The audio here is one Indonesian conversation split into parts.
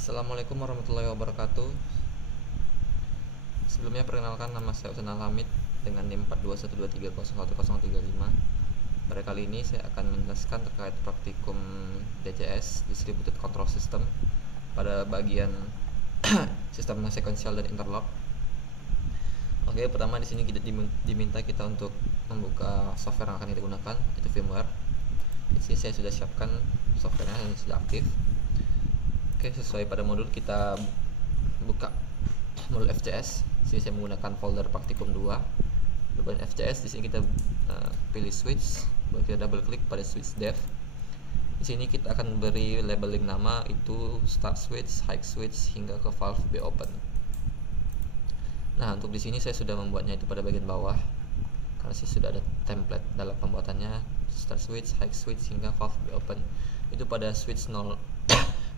Assalamualaikum warahmatullahi wabarakatuh. Sebelumnya perkenalkan, nama saya Usain Alhamid dengan NIM 4212301035. Pada kali ini saya akan menjelaskan terkait praktikum DCS Distributed Control System pada bagian sistem sekuensial dan interlock. Oke, pertama di sini kita diminta kita untuk membuka software yang akan kita gunakan, itu firmware. Di sini saya sudah siapkan softwarenya dan sudah aktif. Oke, sesuai pada modul kita buka modul FCS. Di sini saya menggunakan folder praktikum 2. Berbahan FCS, di sini kita pilih switch, lalu kita double klik pada switch dev. Di sini kita akan beri labeling nama itu start switch, high switch hingga ke valve B open. Nah, untuk di sini saya sudah membuatnya itu pada bagian bawah karena sih sudah ada template dalam pembuatannya start switch, high switch hingga valve B open. Itu pada switch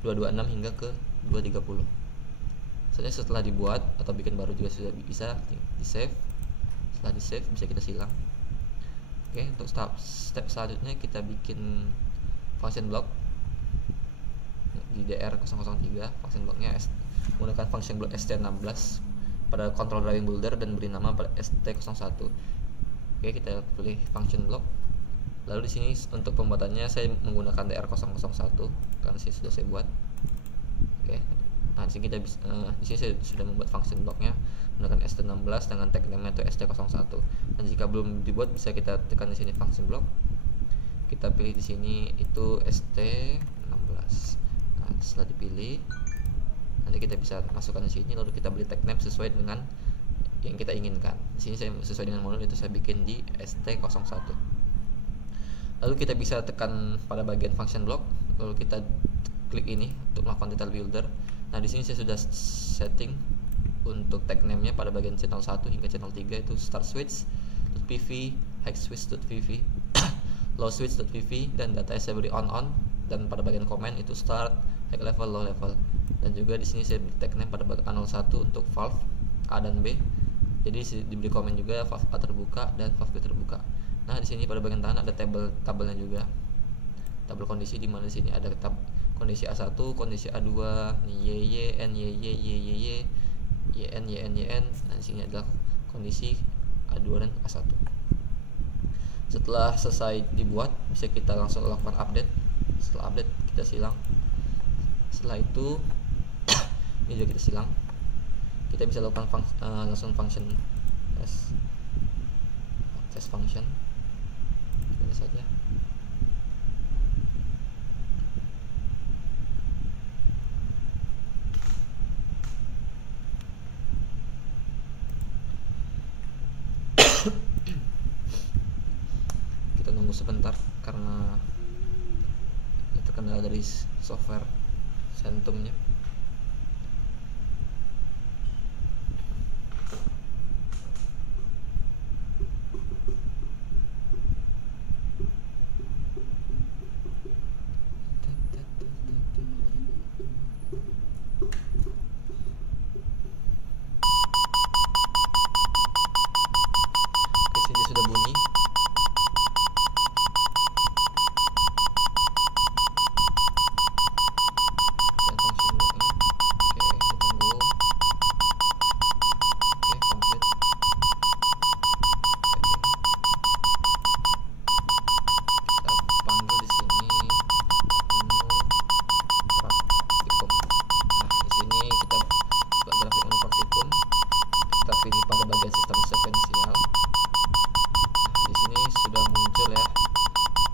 0226 hingga ke 230. Soalnya setelah dibuat atau bikin baru juga sudah bisa di save. Setelah di save bisa kita silang. Oke, untuk step selanjutnya kita bikin function block di DR003. Function blocknya menggunakan function block ST16 pada control driving builder dan beri nama pada ST01. Oke, kita pilih function block. Lalu di sini untuk pembuatannya saya menggunakan DR001 karena sih sudah saya buat. Oke. Nah, di sini kita di sini saya sudah membuat function blocknya menggunakan ST16 dengan tag name-nya itu ST01. Dan jika belum dibuat bisa kita tekan di sini function block. Kita pilih di sini itu ST16. Nah, setelah dipilih nanti kita bisa masukkan di sini lalu kita beri tag name sesuai dengan yang kita inginkan. Di sini saya sesuai dengan modul itu saya bikin di ST01. Lalu kita bisa tekan pada bagian function block, lalu kita klik ini untuk melakukan detail builder. Nah, di sini saya sudah setting untuk tag name-nya pada bagian channel 1 hingga channel 3 itu start switch .pv, high switch.pv, low switch.pv, dan data saya beri on dan pada bagian comment itu start, high level, low level. Dan juga di sini saya beri tag name pada bagian channel 1 untuk valve A dan B. Jadi diberi komen juga valve A terbuka dan valve B terbuka. Nah, di sini pada bagian kanan ada tabelnya juga. Tabel kondisi di mana di sini ada kondisi A1, kondisi A2, YY, NYY, YYY, YN, YN, YN. Nah, di sini adalah kondisi A2 dan A1. Setelah selesai dibuat, bisa kita langsung lakukan update. Setelah update kita silang. Setelah itu ini juga kita silang. Kita bisa lakukan langsung function test function. Ini saja. Kita nunggu sebentar karena itu kendala dari software Centumnya. Oke, sini sudah bunyi. Dan function blocknya. Oke, kita tunggu. Oke, complete. Kita panggil di sini menu praktikum. Nah, di sini kita buka grafik menu praktikum. Kita pilih pada bagian sistem sekuensial. Nah, di sini sudah muncul ya.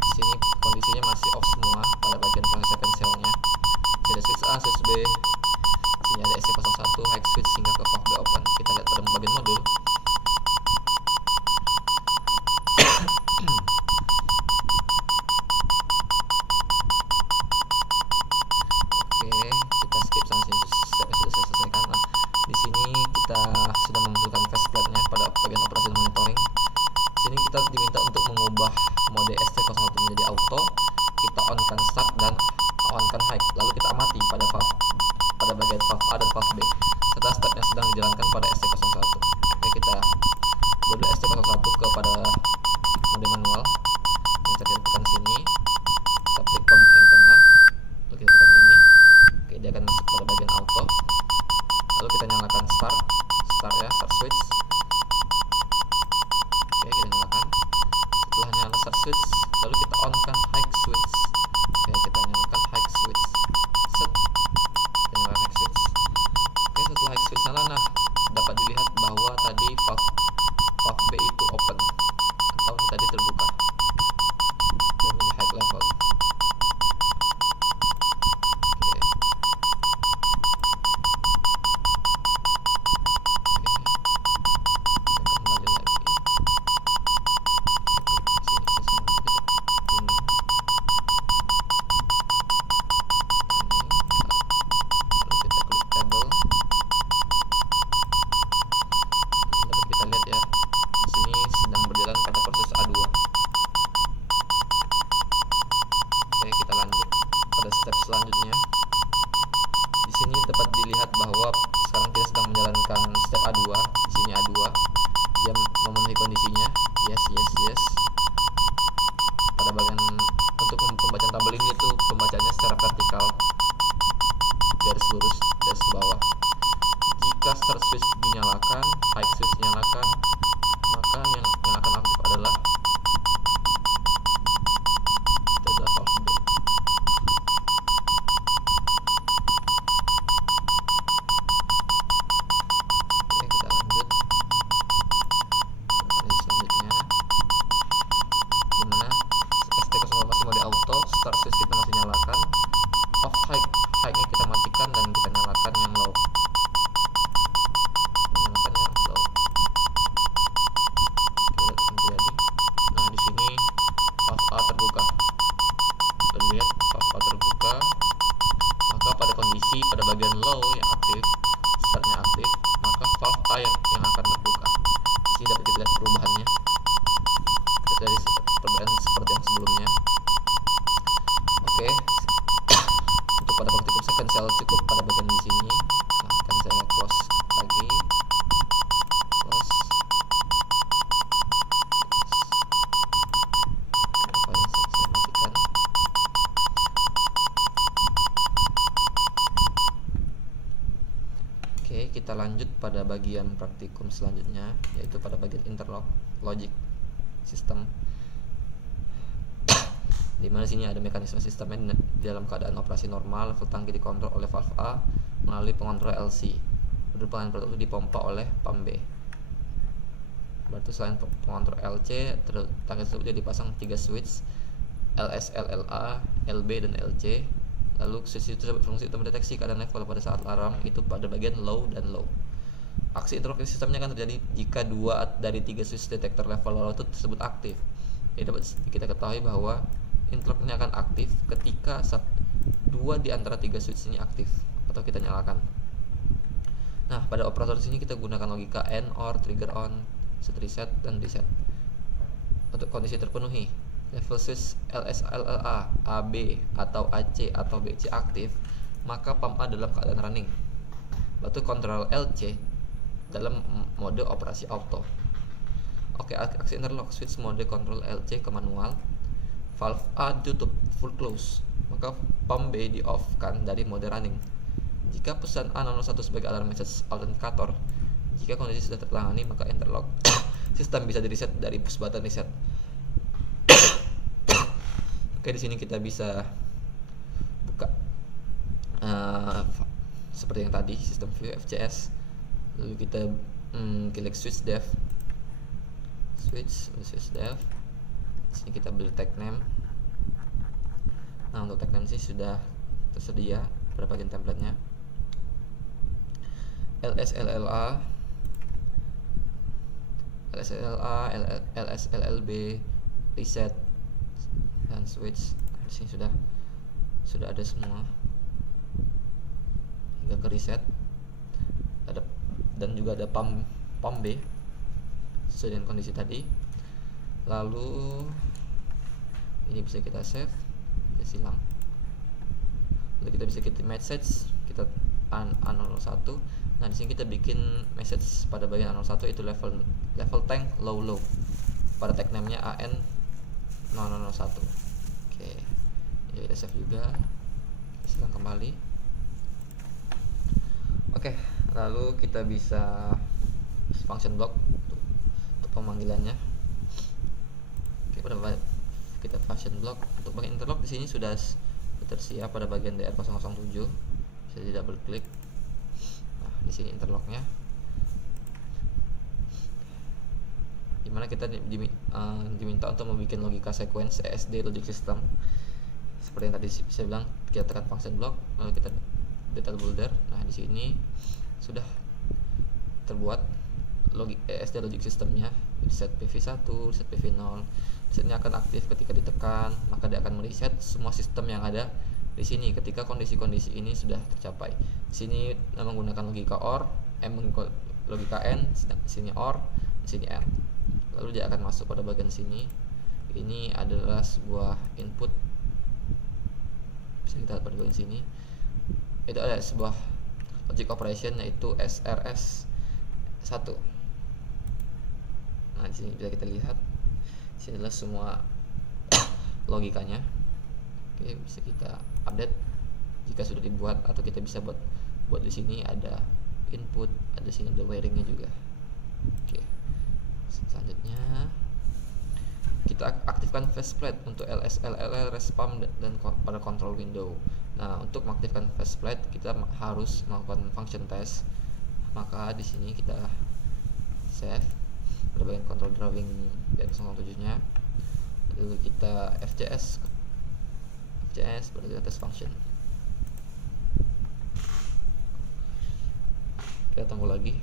Di sini kondisinya masih off semua pada bagian proses sekuensialnya. Ada switch A, switch B. Di sini ada ST01, high switch hingga ke valve B open. Kita lihat pada bagian modul. Oke, kita skip sampai sini stepnya sudah saya selesaikan. Nah, di sini kita sudah memunculkan faceplate-nya pada bagian operasi dan monitoring. Di sini kita diminta untuk mengubah mode ST01 menjadi auto. Kita on-kan start dan on-kan high. Lalu kita amati pada valve pada bagian low yang aktif, startnya aktif, maka valve A yang akan terbuka. Di sini dapat kita lihat perubahannya dari perubahan seperti yang sebelumnya. Oke, untuk pada praktikum sequential cukup pada bagian di sini. Nah, akan saya close lagi, close. Apa yang saya matikan? Oke, kita lanjut pada bagian praktikum selanjutnya, yaitu pada bagian interlock logic system. Di mana sini ada mekanisme sistemnya di dalam keadaan operasi normal, level tangki dikontrol oleh valve A melalui pengontrol LC. Pengembangan produk itu dipompa oleh pump B. Berarti selain pengontrol LC, tangki tersebut jadi dipasang 3 switch LS, LLA, LB, dan LC. Lalu switch itu berfungsi untuk mendeteksi keadaan level pada saat alarm itu pada bagian low dan low. Aksi interlock sistemnya akan terjadi jika 2 dari 3 switch detektor level low tersebut aktif. Jadi dapat kita ketahui bahwa interlock ini akan aktif ketika 2 di antara 3 switch ini aktif atau kita nyalakan. Nah, pada operator di sini kita gunakan logika AND, OR, trigger on, set reset, dan reset. Untuk kondisi terpenuhi, level switch LS, LLA, AB, atau AC atau BC aktif, maka pump A dalam keadaan running. Lalu kontrol LC dalam mode operasi auto. Oke, aksi interlock switch mode kontrol LC ke manual. Valve A ditutup full close, maka pump B di off kan dari mode running. Jika pesan A01 sebagai alarm message authenticator, jika kondisi sudah tertangani maka interlock sistem bisa di reset dari push button reset. Oke, di sini kita bisa buka seperti yang tadi sistem view FCS. Lalu kita klik switch dev, switch dev. Di sini kita beli tag name. Nah, untuk tag name sih sudah tersedia pada bagian templatenya. LSLLA, LSLLB, reset, dan switch. Di sini sudah ada semua hingga ke reset. Dan juga ada pump B sesuai dengan kondisi tadi. Lalu ini bisa kita save, kita silang. Lalu kita bisa ketik message, kita A01. Nah, di sini kita bikin message pada bagian A01 itu level tank low. Pada tag name-nya AN001. Oke. Ya, kita save juga. Kita silang kembali. Oke, lalu kita bisa function block untuk pemanggilannya. Oke, pada kita function block untuk bagian interlock di sini sudah tersedia pada bagian DR007. Bisa di double klik. Nah, di sini interlocknya. Dimana kita diminta untuk membuat logika sequence ESD logic system. Seperti yang tadi saya bilang, kita tekan function block, lalu kita data builder. Nah, di sini sudah terbuat ESD logic systemnya. Set PV1, set PV0. Setnya akan aktif ketika ditekan, maka dia akan mereset semua sistem yang ada di sini ketika kondisi-kondisi ini sudah tercapai. Di sini menggunakan logika OR, logika AND, di sini OR, di sini AND. Lalu dia akan masuk pada bagian sini. Ini adalah sebuah input. Bisa kita lihat pada bagian sini. Itu ada sebuah logic operation yaitu SRS1. Nah, di sini bisa kita lihat. Di sini adalah semua logikanya. Oke, bisa kita update jika sudah dibuat, atau kita bisa buat di sini ada input, ada sini ada wiringnya juga. Oke. Selanjutnya kita aktifkan faceplate untuk LSLL, respam, dan pada control window. Nah, untuk mengaktifkan faceplate kita harus melakukan function test. Maka di sini kita save pada bagian control drawing dan 07-nya. Lalu kita FCS pada test function. Kita tunggu lagi.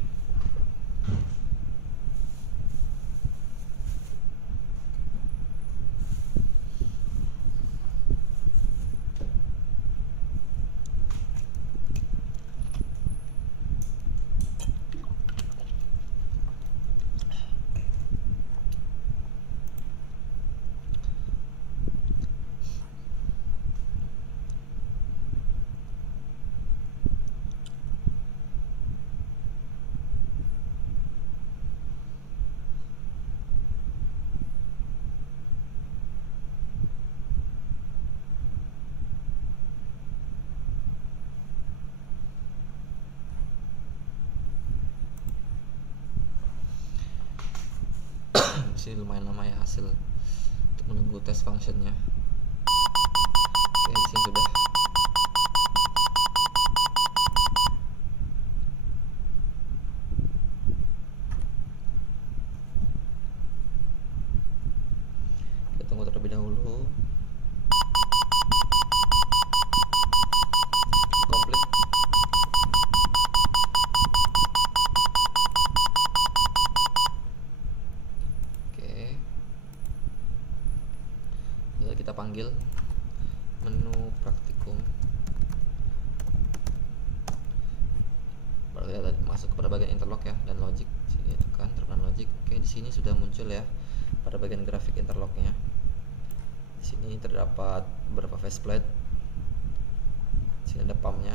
sini lumayan lama ya hasil untuk menunggu tes functionnya. Oke, di sini sudah. Kita tunggu terlebih dahulu. Komplit. Oke. Lalu kita panggil menu praktikum. Baru kita masuk kepada bagian interlock ya dan logic. Sini tekan terapkan logic. Oke, di sini sudah muncul ya pada bagian grafik interlocknya. Di sini terdapat beberapa faceplate. Di sini ada pumpnya,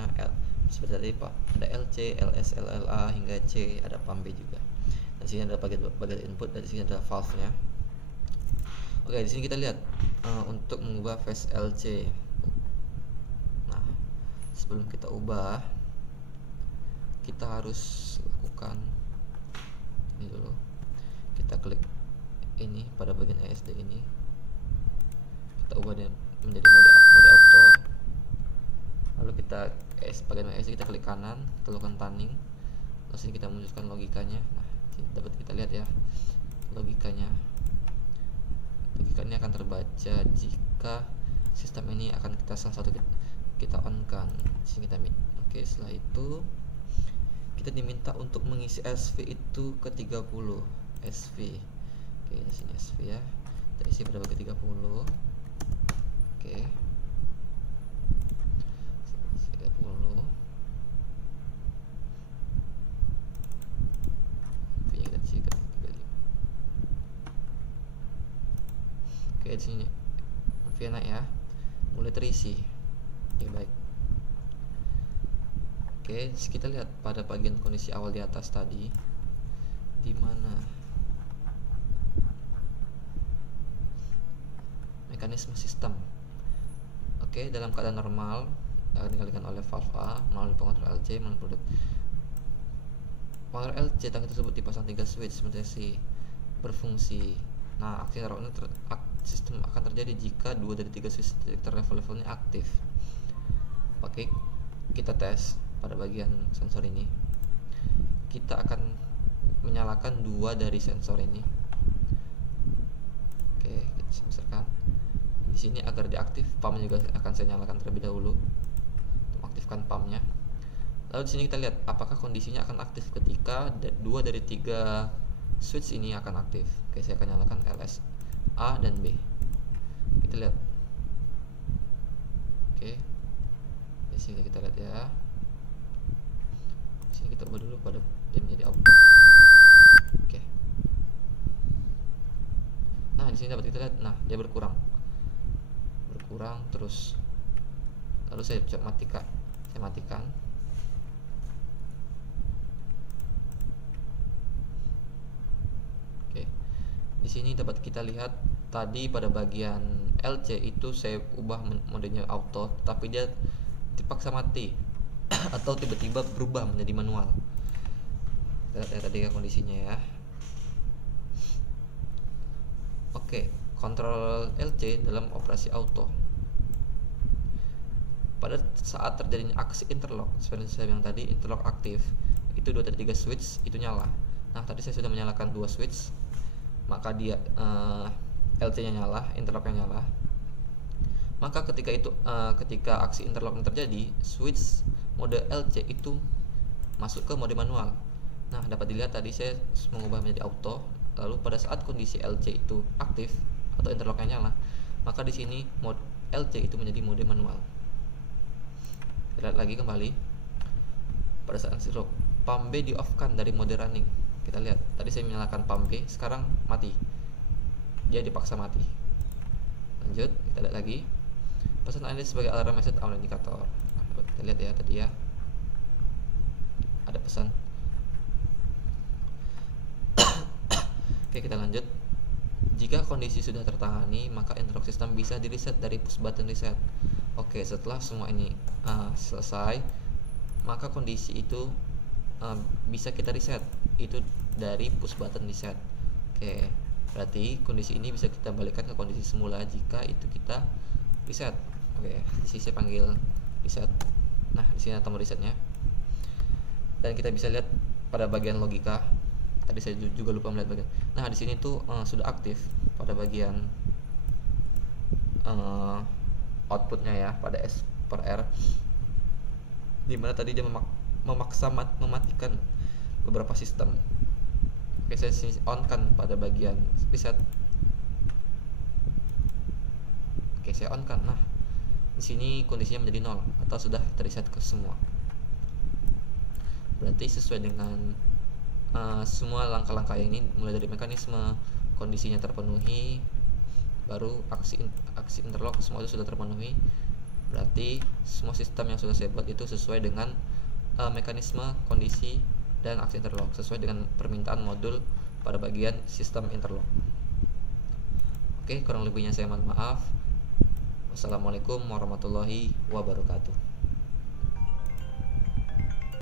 seperti tadi Pak, ada LC, LS, LLA hingga C, ada pump B juga. Dan di sini ada bagian input dan di sini ada valve-nya. Oke, di sini kita lihat untuk mengubah phase LC. Nah, sebelum kita ubah, kita harus lakukan ini dulu. Kita klik ini pada bagian ESD ini. Kita ubah dia menjadi mode auto. Lalu kita bagian ESD kita klik kanan, kita lakukan tunning. Lalu sini kita munculkan logikanya. Nah, dapat kita lihat ya logikanya. Logika ini akan terbaca jika sistem ini akan salah satu kita on kan. Sini kita oke, setelah itu kita diminta untuk mengisi SV itu ke 30 SV. Oke, di sini SV ya. Kita isi pada bagian 30. Oke. 30. V-nya kita isi ke 35. Oke, di sini V-nya naik ya. Mulai terisi. Oke, baik. Oke, kita lihat pada bagian kondisi awal di atas tadi, di mana mekanisme sistem. Oke, dalam keadaan normal akan dikalikan oleh valve A melalui pengontrol LC melalui pengontrol LC tangki tersebut dipasang 3 switch sementasi berfungsi. Nah, aksi interlock sistem akan terjadi jika 2 dari 3 switch detektor level-levelnya aktif. Oke, kita tes. Pada bagian sensor ini kita akan menyalakan 2 dari sensor ini. Oke, kita sensorkan di sini agar diaktif. Pump juga akan saya nyalakan terlebih dahulu untuk aktifkan pumpnya. Lalu di sini kita lihat apakah kondisinya akan aktif ketika 2 dari 3 switch ini akan aktif. Oke, saya akan nyalakan LS A dan B. Kita lihat. Oke, di sini kita lihat ya. Sini kita ubah dulu pada dia menjadi auto. Oke. Nah, di sini dapat kita lihat, nah dia berkurang terus. Lalu saya coba matikan. Oke. Di sini dapat kita lihat tadi pada bagian LC itu saya ubah modenya auto, tapi dia dipaksa mati. Atau tiba-tiba berubah menjadi manual. Kita lihat tadi ya kondisinya ya. Oke, kontrol LC dalam operasi auto. Pada saat terjadinya aksi interlock, seperti saya bilang tadi, interlock aktif, itu 2 dari 3 switch itu nyala. Nah, tadi saya sudah menyalakan 2 switch, maka dia LC-nya nyala, interlocknya nyala. Maka ketika aksi interlock terjadi, switch mode LC itu masuk ke mode manual. Nah, dapat dilihat tadi saya mengubah menjadi auto. Lalu pada saat kondisi LC itu aktif atau interlocknya nyala, maka di sini mode LC itu menjadi mode manual. Kita lihat lagi kembali. Pada saat interlock, pump B di off kan dari mode running. Kita lihat tadi saya menyalakan pump B, sekarang mati. Dia dipaksa mati. Lanjut, kita lihat lagi. Pesan ini sebagai alarm message on indikator. Nah, kita lihat ya tadi ya. Ada pesan. Oke, kita lanjut. Jika kondisi sudah tertangani, maka interlock system bisa di reset dari push button reset. Oke, setelah semua ini selesai, maka kondisi itu bisa kita reset. Itu dari push button reset. Oke, Berarti kondisi ini bisa kita balikkan ke kondisi semula jika itu kita reset. Oke, di sini saya panggil reset. Nah, di sini ada tombol resetnya. Dan kita bisa lihat pada bagian logika. Tadi saya juga lupa melihat bagian. Nah, di sini tuh sudah aktif pada bagian outputnya ya, pada S per R. Dimana tadi dia memaksa mematikan beberapa sistem. Oke, saya on kan pada bagian reset. Oke, saya on kan. Nah, di sini kondisinya menjadi 0 atau sudah terreset ke semua. Berarti sesuai dengan semua langkah-langkah ini, mulai dari mekanisme, kondisinya terpenuhi, baru aksi interlock, semua itu sudah terpenuhi. Berarti semua sistem yang sudah saya buat itu sesuai dengan mekanisme, kondisi, dan aksi interlock, sesuai dengan permintaan modul pada bagian sistem interlock. Oke, kurang lebihnya saya mohon maaf. Wassalamualaikum warahmatullahi wabarakatuh.